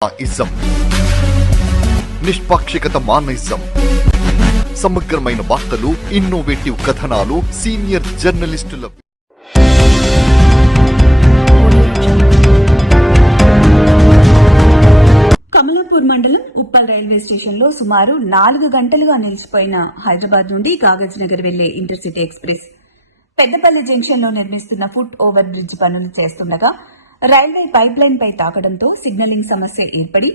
Ism నిష్పాక్షికత మానయిజం సమగ్రమైన వార్తలు, innovative కథనాలు, సీనియర్ జర్నలిస్టుల కమలాపూర్ మండలం ఉప్పల్ రైల్వే స్టేషన్ లో సుమారు 4 గంటలుగా నిలిచిపోయిన హైదరాబాద్ నుండి కాగజ్ నగర్ వెళ్లే ఇంటర్సిటీ ఎక్స్ప్రెస్ పెద్దపల్లి జంక్షన్ లో నిర్మిస్తున్న ఫుట్ ఓవర్ బ్రిడ్జ్ పనులు చేస్తుండగా రైల్వే పైప్ లైన్ పై తాకడంతో సిగ్నలింగ్ సమస్య ఏర్పడి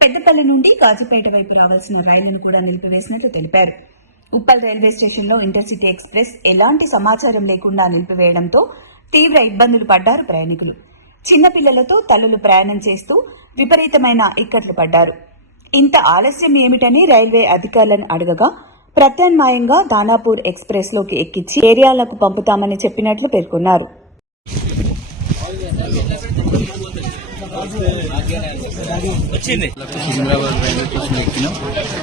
పెద్దపల్లి నుండి కాజీపేట వైపు రావాల్సిన రైళ్లను కూడా నిలిపివేసినట్లు తెలిపారు. ఉప్పల్ రైల్వే స్టేషన్ లో ఇంటర్సిటీ ఎక్స్ప్రెస్ ఎలాంటి సమాచారం లేకుండా నిలిపివేయడంతో తీవ్ర ఇబ్బందులు పడ్డారు ప్రయాణికులు. చిన్నపిల్లలతో తల్లులు ప్రయాణం చేస్తూ విపరీతమైన ఇక్కట్లు పడ్డారు. ఇంత ఆలస్యం ఏమిటని రైల్వే అధికారులను అడగగా ప్రత్యామ్నాయంగా దానాపూర్ ఎక్స్ప్రెస్ లోకి ఎక్కించి ఏరియాలకు పంపుతామని చెప్పినట్లు పేర్కొన్నారు. సికింద్రాబాద్ రైల్వే స్టేషన్ ఎక్కినాం.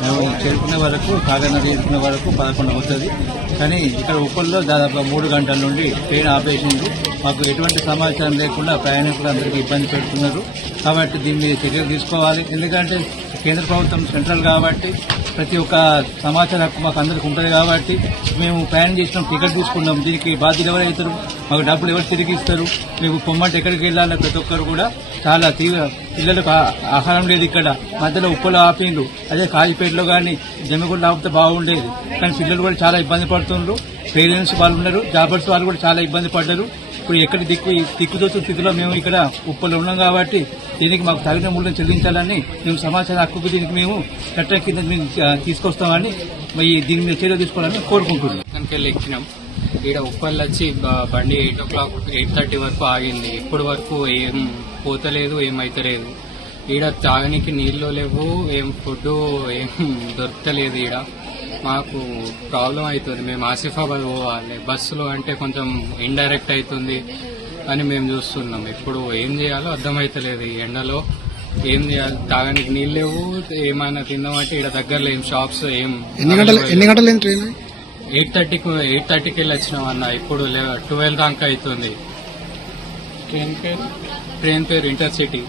మేము చేరుకునే వరకు కాగనగర్ చేరుకునే వరకు 11 అవుతుంది. కానీ ఇక్కడ ఉప్పల్లో దాదాపు 3 గంటల నుండి ట్రైన్ ఆపేసింది. మాకు ఎటువంటి సమాచారం లేకుండా ప్రయాణికులు అందరికీ ఇబ్బంది పెడుతున్నారు. కాబట్టి దీని మీద చర్యలు తీసుకోవాలి. ఎందుకంటే కేంద్ర ప్రభుత్వం సెంట్రల్ కాబట్టి ప్రతి ఒక్క సమాచార హక్కు మాకు అందరికి ఉంటుంది. కాబట్టి మేము ప్రయాణం చేసినాం, టికెట్ తీసుకున్నాం. దీనికి బాధ్యులు ఎవరైతారు? మాకు డబ్బులు ఎవరు తిరిగి ఇస్తారు? మేము పొమ్మంటే ఎక్కడికి వెళ్ళాలి? ప్రతి ఒక్కరు కూడా చాలా తీవ్ర, పిల్లలకు ఆహారం లేదు. ఇక్కడ మధ్యలో ఉప్పులో ఆపిండు. అదే కాజీపేటలో కానీ జమ్మిగూడ ఆపితే బాగుండేది. కానీ పిల్లలు కూడా చాలా ఇబ్బంది పడుతున్నారు. పేరెంట్స్ వాళ్ళు ఉన్నారు, జాబర్స్ వాళ్ళు కూడా చాలా ఇబ్బంది పడ్డారు. ఇప్పుడు ఎక్కడి దిక్కుదోచు స్థితిలో మేము ఇక్కడ ఉప్పులో ఉన్నాం. కాబట్టి దీనికి మాకు తగిన మూల్యం చెల్లించాలని మేము సమాచార హక్కుకు దీనికి మేము చట్టం కింద తీసుకొస్తామని దీని మీద చర్య తీసుకోవాలని కోరుకుంటున్నాం. అక్కడికి ఎక్కినాం. ఇక్కడ ఉప్పల్ వచ్చి బండి 8 o'clock 8:30 వరకు ఆగింది. ఇప్పటి వరకు ఏం పోతలేదు, ఏమైతలేదు. ఈడ తాగనికి నీళ్లు లేవు, ఏం ఫుడ్ ఏం దొరకలేదు. ఈడ మాకు ప్రాబ్లం అవుతుంది. మేము ఆసిఫాబాద్ పోవాలి బస్సులో అంటే కొంచెం ఇండైరెక్ట్ అవుతుంది అని మేము చూస్తున్నాం. ఇప్పుడు ఏం చేయాలో అర్థమైతలేదు. ఈ ఎండలో ఏం చేయాలి? తాగడానికి నీళ్ళు లేవు, ఏమైనా తిందామంటే ఇక్కడ దగ్గరలో ఏం షాప్స్ ఏం. ఎన్ని గంటలు ట్రైన్? 8:30కి వెళ్ళి వచ్చినాం అన్న. ఇప్పుడు 12 దాకా అవుతుంది. ట్రైన్ పేరు ఇంటర్సిటీ.